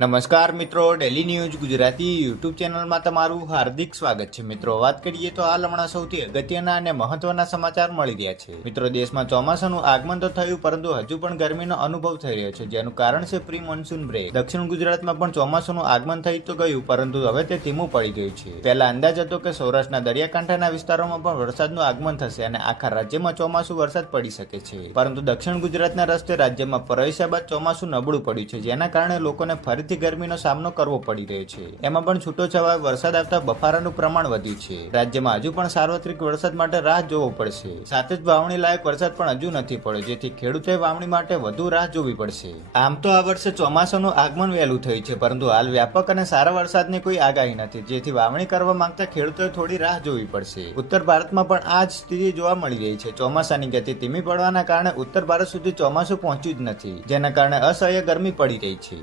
નમસ્કાર મિત્રો, daily news Gujarati YouTube ચેનલમાં તમારું હાર્દિક સ્વાગત છે. મિત્રો, વાત કરીએ તો હાલ હમણાં સૌથી અગત્યના અને મહત્વના સમાચાર મળી રહ્યા છે. મિત્રો, દેશમાં ચોમાસાનું આગમન તો થયું, પરંતુ હજુ પણ ગરમીનો અનુભવ થઈ રહ્યો છે, જેનું કારણ છે પ્રી મોન્સૂન બ્રેક. દક્ષિણ ગુજરાતમાં પણ ચોમાસાનું આગમન થઈ તો ગયું, પરંતુ હવે તે ધીમું પડી ગયું છે. પહેલા અંદાજ હતો કે સૌરાષ્ટ્રના દરિયાકાંઠાના વિસ્તારોમાં પણ વરસાદનું આગમન થશે અને આખા રાજ્યમાં ચોમાસું વરસાદ પડી શકે છે, પરંતુ દક્ષિણ ગુજરાતના રસ્તે રાજ્યમાં પ્રવેશ્યા બાદ ચોમાસું નબળું પડ્યું છે, જેના કારણે લોકોને ફરી ગરમીનો સામનો કરવો પડી રહ્યો છે. એમાં પણ છૂટોછવાયો વરસાદ આવતા બફારાનું પ્રમાણ વધ્યું છે. રાજ્યમાં હજુ પણ સાર્વત્રિક વરસાદ માટે રાહ જોવો પડશે. સાથે જ વાવણી લાયક વરસાદ પણ હજુ નથી પડ્યો, જેથી ખેડૂતોએ વાવણી માટે વધુ રાહ જોવી પડશે. આમ તો આ વર્ષે ચોમાસાનું આગમન વહેલું થયું છે, પરંતુ હાલ વ્યાપક અને સારા વરસાદની કોઈ આગાહી નથી, જેથી વાવણી કરવા માંગતા ખેડૂતોએ થોડી રાહ જોવી પડશે. ઉત્તર ભારતમાં પણ આ જ સ્થિતિ જોવા મળી રહી છે. ચોમાસાની ગતિ ધીમી પડવાના કારણે ઉત્તર ભારત સુધી ચોમાસું પહોંચ્યું જ નથી, જેના કારણે અસહ્ય ગરમી પડી રહી છે.